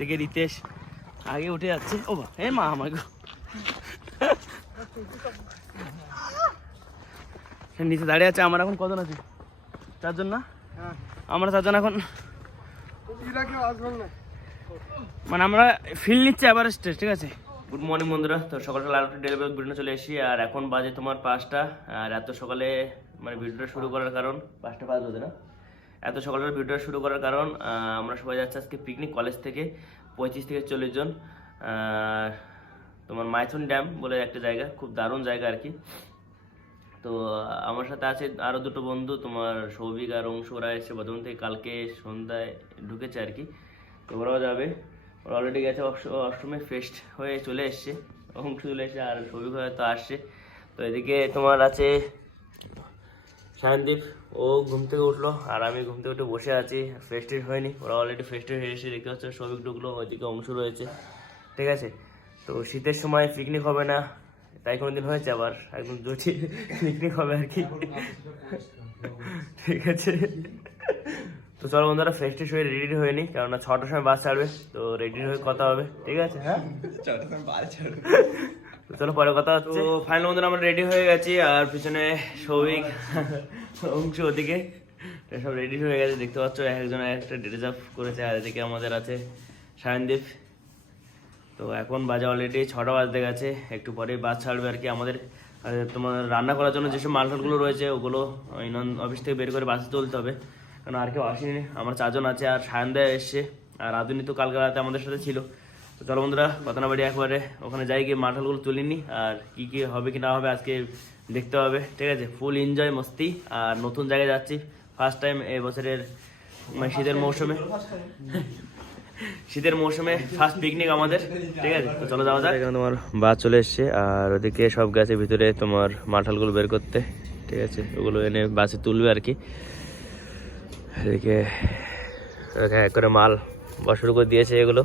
এদিকে রিতেশ আগে উঠে যাচ্ছে। ও হে মা আমার নিচে দাঁড়িয়ে আছে। আমার এখন কজন আছে? 4 জন না? আমরা 4 জন এখন, মানে আমরা ফিল নিচ্ছি এভারেস্টে, ঠিক আছে। গুড মর্নিং বন্ধুরা, তো সকাল সকাল আরেকটা ডেলি ব্লগ ভিডিও চলে এসেছি। আর এখন বাজে তোমার 5টা। আর এত সকালে মানে ভিডিওটা শুরু করার কারণ, 5টা 5 বাজে না, এত সকালে ভিডিওটা শুরু করার কারণ আমরা সবাই যাচ্ছি আজকে পিকনিক। কলেজ থেকে 35 থেকে 40 জন তোমার মাইথন ড্যাম বলে একটা জায়গা, খুব দারুণ জায়গা আর কি। তো আমার সাথে আছে আরও 2টো বন্ধু, তোমার সৌভিক আর অংশ। ওরা এসে বর্ধমান থেকে কালকে সন্ধ্যায় ঢুকেছে আর কি। তো ওরাও যাবে, ওরা অলরেডি গেছে অষ্টমে, ফেস্ট হয়ে চলে এসছে। অংশ চলে এসে আর সৌভিক হয়তো আসছে। তো এদিকে তোমার আছে সায়নদীপ, ও ঘুম থেকে উঠলো আর আমি ঘুম থেকে উঠে বসে আছি। ফেস্টেড হয়নি, ওরা অলরেডি ফেস্টেড হয়ে এসে দেখতে হচ্ছে। সৌভিক ঢুকলো, ওইদিকে অংশ রয়েছে, ঠিক আছে। তো শীতের সময় পিকনিক হবে না, তাই কোনোদিন হয়েছে, আবার একদম জটিল পিকনিক হবে আর কি, ঠিক আছে। তো চলো বন্ধুরা, ফেস্টেড হয়ে রেডি হয়ে নি, কেননা 6টার সময় বাস ছাড়বে। তো রেডি হয়ে কথা হবে, ঠিক আছে। হ্যাঁ, 6টার সময় বাস ছাড়বে, চলো পরে কথা হচ্ছে। তো ফাইনাল বন্ধুরা আমরা রেডি হয়ে গেছি। আর পিছনে সৌভিক, অংশ ওদিকে সব রেডি হয়ে গেছে, দেখতে পাচ্ছ। একজন একটা ড্রেস আপ করেছে। আর এদিকে আমাদের আছে সায়নদীপ। তো এখন বাজে অলরেডি 6টা বাজতে গেছে, একটু পরে বাস ছাড়বে আর কি। আমাদের তোমার রান্না করার জন্য যেসব মালটালগুলো রয়েছে ওগুলো অফিস থেকে বের করে বাসে তুলতে হবে, কারণ আর কেউ আসেনি। আমরা 4 জন আছে, আর সায়নদা এসছে, আর আধুনি তো কালকে রাতে আমাদের সাথে ছিল। তো চলো বন্ধুরা, কথা না বাড়ি একবারে ওখানে যাই, গিয়ে মালটালগুলো তুলিনি। আর কি কি হবে কি না হবে আজকে দেখতে হবে, ঠিক আছে। ফুল এনজয় মস্তি। আর নতুন জায়গায় যাচ্ছি, ফার্স্ট টাইম এই বছরের মানে শীতের মৌসুমে ফার্স্ট পিকনিক আমাদের, ঠিক আছে। তো চলো যাওয়া যাক। এখানে তোমার বাস চলে এসছে, আর ওদিকে সব গাছের ভিতরে তোমার মাঠালগুলো বের করতে, ঠিক আছে। ওগুলো এনে বাসে তুলবে আর কি। এদিকে এক করে মাল বসা শুরু করে দিয়েছে এগুলো।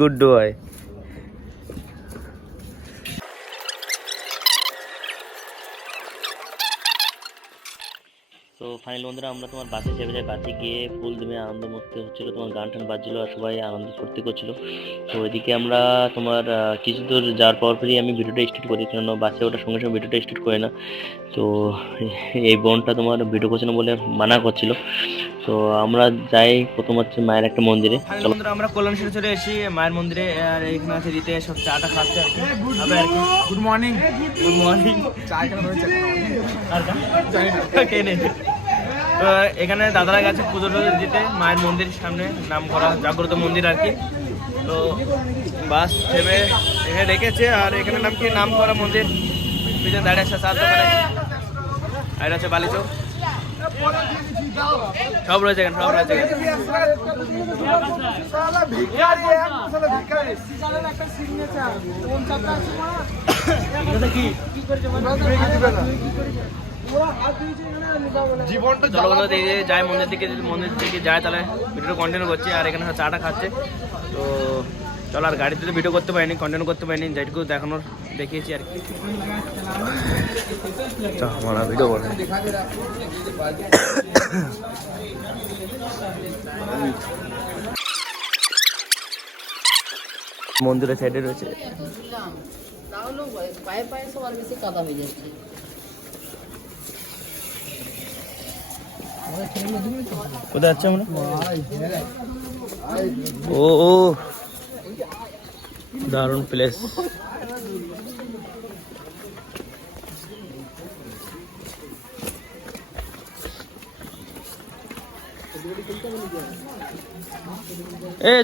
Good boy. তো ফাইনাল বন্ধুরা, আমরা তোমার বাসে চেপে যাই। বাসে গিয়ে ফুল দেবে আনন্দ মধ্যে হচ্ছিল, তোমার গান টান বাজছিল আর সবাই আনন্দ ফুর্তি করছিল। তো ওইদিকে আমরা তোমার কিছু দূর যাওয়ার পরই আমি ভিডিওটা স্টার্ট করি, কারণ বাসে ওটার সঙ্গে সঙ্গে ভিডিওটা স্টার্ট করে না। তো এই বোনটা তোমার ভিডিও করছে না বলে মানা করছিল। তো আমরা যাই প্রথম হচ্ছে মায়ের একটা মন্দিরে। বন্ধুরা আমরা কল্যাণেশ্বরে চলে এসেছি মায়ের মন্দিরে। আর এখানে আছে দিতে সব চাটা খাচ্ছে আর কি। Good morning, good morning. তো এখানে দাদারা গেছে পুজো দিতে মায়ের মন্দিরের সামনে, নাম করা জাগ্রত মন্দির আর কি। তো বাস থেমে এখানে রেখেছে। আর এখানে নাম কি, নাম করা মন্দির। পিছনে দাঁড়িয়ে আছে চার দোকানে, আর আছে বালিচক, সব রয়েছে এখানে, সব রয়েছে জীবনটা যায় মন্দির দিকে যায়, তাহলে ভিডিও কন্টিনিউ করছি। আর এখানে চাটা খাচ্ছে। তো চলো, আর গাড়িতে তো ভিডিও করতে পারিনি, কন্টিনিউ করতে পারিনি, যেটুকু দেখানোর দেখিয়েছি আর কি। ভিডিও করে মন্দিরের সাইডে রয়েছে। কোথায় যাচ্ছে আমরা? ও দারুণ প্লেস।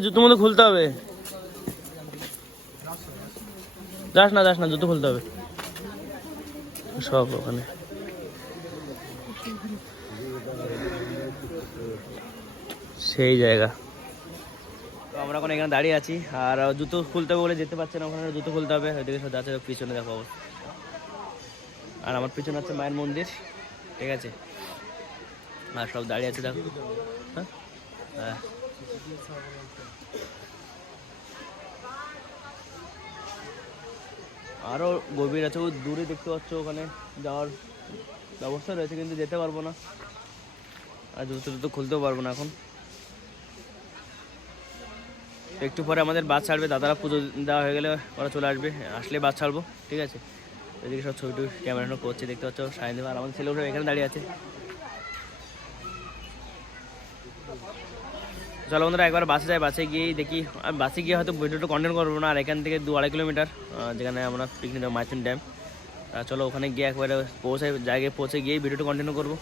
জুতো মতো খুলতে হবে, যাস না জুতো খুলতে হবে সব ওখানে। সেই জায়গা। তো আমরা এখন এখানে দাঁড়িয়ে আছি, আর জুতো খুলতে বলে যেতে পারছে না, ওখানে জুতো খুলতে হবে। ওইদিকে সব যাচ্ছে, পিছনে দেখো অবস্থা। আর আমার পিছনে আছে মায়ের মন্দির, ঠিক আছে। আর সব দাঁড়িয়ে আছে দেখো। হ্যাঁ হ্যাঁ, আরও গভীর আছে, ও দূরে দেখতে পাচ্ছ, ওখানে যাওয়ার ব্যবস্থা রয়েছে, কিন্তু যেতে পারবো না, আর জুতো টুতো খুলতেও পারবো না এখন। একটু পরে আমাদের বাস ছাড়বে, দাদারা পুজো দেওয়া হয়ে গেলে ওরা চলে আসবে, আসলে বাস ছাড়বো, ঠিক আছে। এদিকে সব ছবি টবি ক্যামেরা করছে, দেখতে পাচ্ছ সাইন। আর আমাদের ছেলে উঠে এখানে দাঁড়িয়ে আছে। চলো বন্ধুরা, একবার বাসে যাই, বাসে গিয়েই দেখি। আমি বাসে গিয়ে হয়তো ভিডিওটা কন্টিনিউ করবো না, আর এখান থেকে 2-2.5 কিলোমিটার যেখানে আমরা পিকনিক মাইথন ড্যাম। চলো ওখানে গিয়ে একবারে পৌঁছাই, জায়গায় পৌঁছে গিয়েই ভিডিওটা কন্টিনিউ করবো।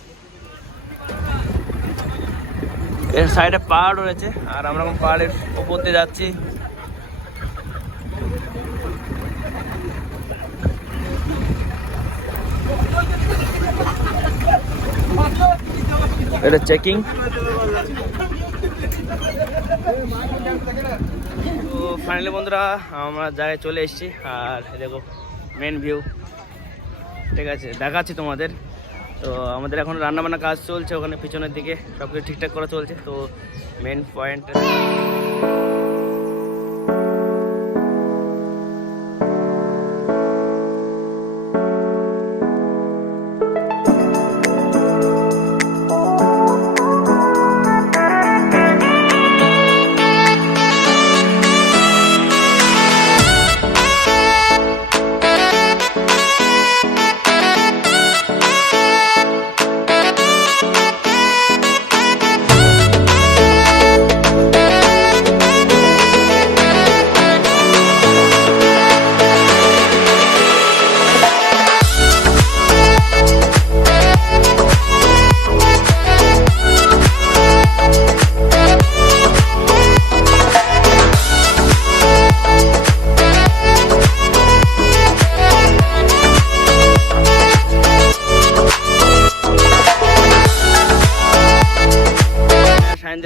এর সাইডে পাহাড় রয়েছে, আর আমরা এখন পাহাড়ের উপর দিয়ে যাচ্ছি। এটা চেকিং। তো ফাইনালি বন্ধুরা, আমরা জায়গায় চলে এসেছি, আর দেখো মেন ভিউ, ঠিক আছে, দেখাচ্ছি তোমাদের। তো আমাদের এখন রান্নাবান্না কাজ চলছে, ওখানে পিছনের দিকে সব কিছু ঠিকঠাক করা চলছে। তো মেন পয়েন্ট,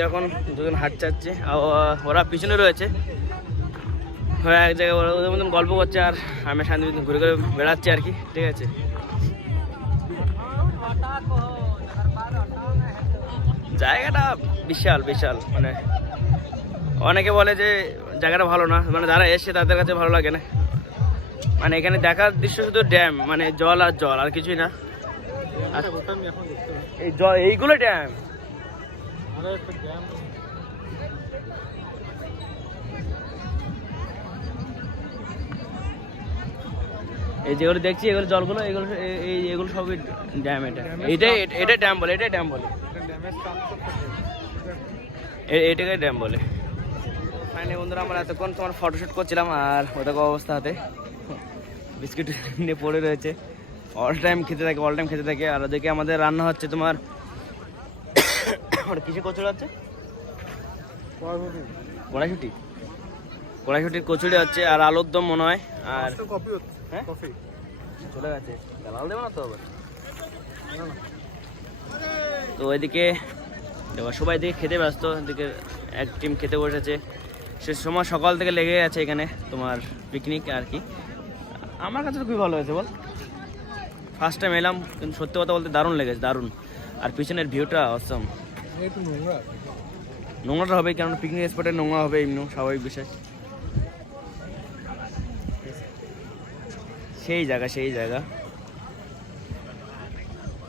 এখন দুজন হাট চাচ্ছে, ওরা পিছনে রয়েছে, ওরা এক জায়গায় ওরা ওদের মতন গল্প করছে, আর আমি শান্তি ঘুরে ঘুরে বেড়াচ্ছি আর কি, ঠিক আছে। জায়গাটা বিশাল বিশাল, মানে অনেকে বলে যে জায়গাটা ভালো না, মানে যারা এসে তাদের কাছে ভালো লাগে না। মানে এখানে দেখার দৃশ্য শুধু ড্যাম, মানে জল আর জল, আর কিছুই না। এই জল, এইগুলো ড্যাম। এই যেগুলো দেখছি, এগুলো জলগুলো, এগুলো এগুলো সবই ড্যাম। এটা ড্যাম বলে, এটাই ড্যাম বলে, এটাকে ড্যাম বলে। ফাইনালি বন্ধুরা, আমরা এতক্ষণ তোমার ফটোশ্যুট করছিলাম, আর ওদের অবস্থা হাতে বিস্কিট নিয়ে পড়ে রয়েছে, অল টাইম খেতে থাকে। আর ওদিকে আমাদের রান্না হচ্ছে তোমার কিসে কচুরি হচ্ছে, কড়াইশুটির কচুরি হচ্ছে, আর আলুর দম মনে হয়, আর হ্যাঁ চলে গেছে, দালাল দেবো না তো আবার। তো ওইদিকে দেখো সবাই দিকে খেতে ব্যস্ত, এদিকে এক টিম খেতে বসেছে। সে সময় সকাল থেকে লেগে গেছে এখানে তোমার পিকনিক আর কি। আমার কাছে তো খুবই ভালো হয়েছে বল, ফার্স্ট টাইম এলাম, কিন্তু সত্যি কথা বলতে দারুণ লেগেছে, দারুণ। আর পিছনের ভিউটা অসম। নোংরাটা হবে, কারণ পিকনিক স্পটে নোংরা হবে, এমনি স্বাভাবিক বিষয়। সেই জায়গা।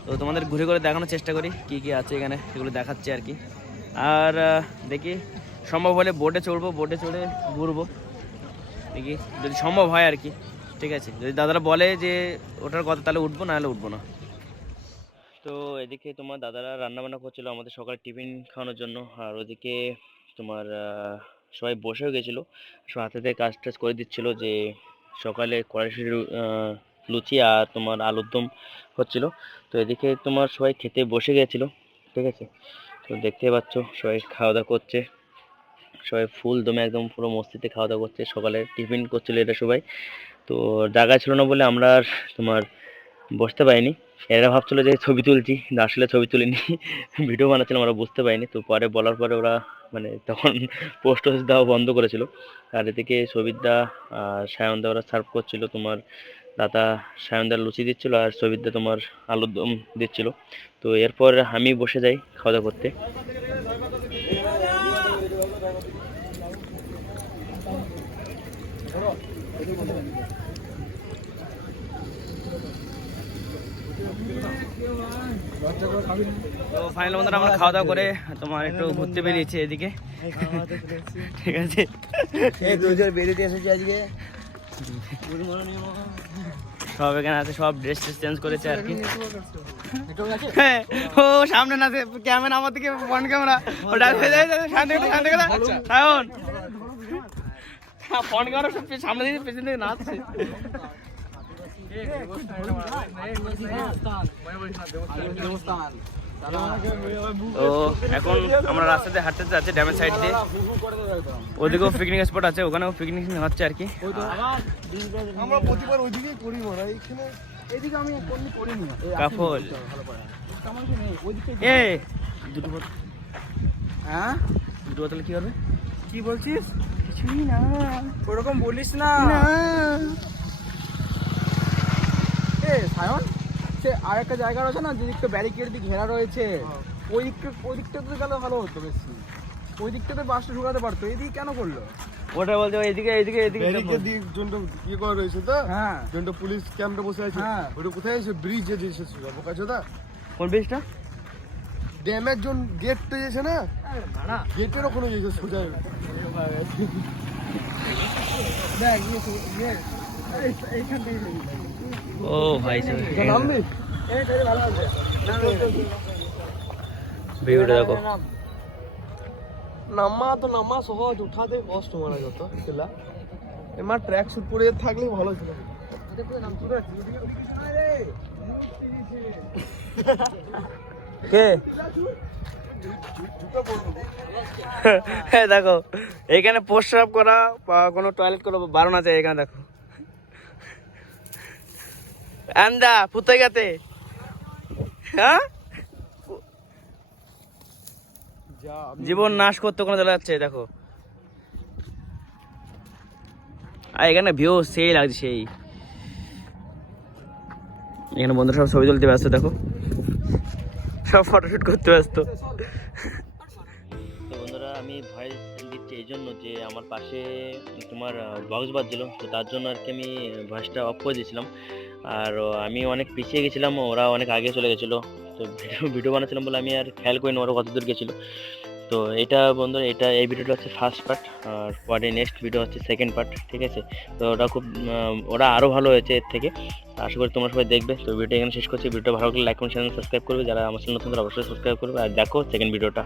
তো তোমাদের ঘুরে ঘুরে দেখানোর চেষ্টা করি কি কি আছে এখানে, সেগুলো দেখাচ্ছি আর কি। আর দেখি সম্ভব হলে বোটে চড়বো, বোটে চড়ে ঘুরবো, দেখি যদি সম্ভব হয় আর কি, ঠিক আছে। যদি দাদারা বলে যে ওটার কথা, তাহলে উঠবো, না হলে উঠবো না। তো এদিকে তোমার দাদারা রান্না বান্না করছিল আমাদের সকালে টিফিন খাওয়ানোর জন্য, আর ওদিকে তোমার সবাই বসেও গেছিলো, সব হাতে থেকে কাজ টাজ করে দিচ্ছিল, যে সকালে কড়াইশুঁটি লুচি আর তোমার আলুর দম হচ্ছিল। তো এদিকে তোমার সবাই খেতে বসে গেছিলো, ঠিক আছে। তো দেখতে পাচ্ছ সবাই খাওয়া দাওয়া করছে, সবাই ফুল দমে একদম পুরো মস্তিতে খাওয়া দাওয়া করছে, সকালে টিফিন করছিল এটা সবাই। তো জায়গা ছিল না বলে আমরা আর তোমার বসতে পারিনি। এরা ভাবছিল যে ছবি তুলছি, কিন্তু আসলে ছবি তুলিনি, ভিডিও বানাচ্ছিলাম, ওরা বুঝতে পারিনি। তো পরে বলার পরে ওরা মানে তখন পোস্ট টোস্ট দেওয়া বন্ধ করেছিল। আর এদিকে সবিতদা আর সায়নদা ওরা সার্ভ করছিল, তোমার দাদা সায়নদা লুচি দিচ্ছিল আর সবিতদা তোমার আলুর দম দিচ্ছিল। তো এরপর আমি বসে যাই খাওয়া দাওয়া করতে। তো ফাইনাল বন্ধুরা আমরা খাওয়া দাওয়া করে তোমার একটু ঘুরতে বেরিয়েছি এদিকে, ঠিক আছে। বেরিয়ে এসেছি আজকে, সব এখানে আছে, সব ড্রেস চেঞ্জ করেছে আর কি। ও সামনে না, ক্যামেরা আমার দিকে ফ্রন্ট ক্যামেরা, ওটা শান্তি ফ্রন্ট ক্যামেরা সব সামনে দিকে পেছন দিকে নাচছে। তো এখন আমরা রাস্তাতে হাঁটতে যাচ্ছি ড্যামের সাইড দিয়ে, ওদিকেও পিকনিক স্পট আছে, ওখানেও পিকনিক হচ্ছে আর কি। আমরা প্রতিবার ওইদিকেই করি, মনে হয় এখানে এদিকে আমি কোনদিন করিনি। কাফল এ দুটো বোতল, হ্যাঁ দুটো বোতলে কি হবে? কি বলছিস? কিছুই না, ওরকম বলিস না। এ সায়ন, সে আরেকটা জায়গা রয়েছে না যেদিকটা ব্যারিকেড দিয়ে ঘেরা রয়েছে, ওই দিকটাতে গেলে ভালো হতো বেশি। ওই দিকটাতে বাসটা ঢুকাতে পারতো, এদিকে কেন করলো? ওটা বলতে এদিকে এদিকে এদিকে ব্যারিকেড দিয়ে জন্য ইয়ে করা রয়েছে তো, হ্যাঁ জন্য পুলিশ ক্যাম্পে বসে আছে। হ্যাঁ। ওটা কোথায় আছে? ব্রিজে দিয়েছে যাবো কাছে দা, কোন ব্রিজটা? ড্যামের জন্য গেটটা যেছে না, গেটের ওখানে যেছে সোজা। দেখ এইখান থেকে ও ভাই সাহেব, নামবি? ভালো আছে। ভিউটা দেখো। নামা সহজ, উঠাতে কষ্ট মারা যত ছিল। এমার ট্র্যাক শুট পরে থাকলে ভালো ছিল। কে দেখো এখানে প্রস্রাব করা বা কোনো টয়লেট করা বারণ আছে এখানে, দেখো আন্দা পুতে গেতে। হ্যাঁ, জীবন নাশ করতে কোনো চলে যাচ্ছে, দেখো। আর এখানে ভিউ সেই লাগছে, সেই এখানে বন্ধুরা সব ছবি তুলতে ব্যস্ত, দেখো সব ফটোশুট করতে ব্যস্ত। তো বন্ধুরা আমি ভয়েস দিচ্ছি এই জন্য যে আমার পাশে তোমার বক্স বাজছিল, তো তার জন্য আর কি আমি ভয়েসটা অফ করে দিয়েছিলাম। আর আমি অনেক পিছিয়ে গেছিলাম, ওরা অনেক আগে চলে গেছিলো। তো ভিডিও বানাচ্ছিলাম বলে আমি আর খেয়াল করিনি ওরা কত দূর গেছিলো। তো এটা বন্ধুরা, এই ভিডিওটা হচ্ছে ফার্স্ট পার্ট, আর পরে নেক্সট ভিডিও হচ্ছে সেকেন্ড পার্ট, ঠিক আছে। তো ওরা আরও ভালো হয়েছে এর থেকে, আশা করি তোমরা সবাই দেখবে। তো ভিডিও এখানে শেষ করছি। ভিডিওটা ভালো লাগলে লাইক কমেন্ট চ্যানেল সাবস্ক্রাইব করবে, যারা আমার চ্যানেল নতুন তারা অবশ্যই সাবস্ক্রাইব করবে। আর দেখো সেকেন্ড ভিডিওটা।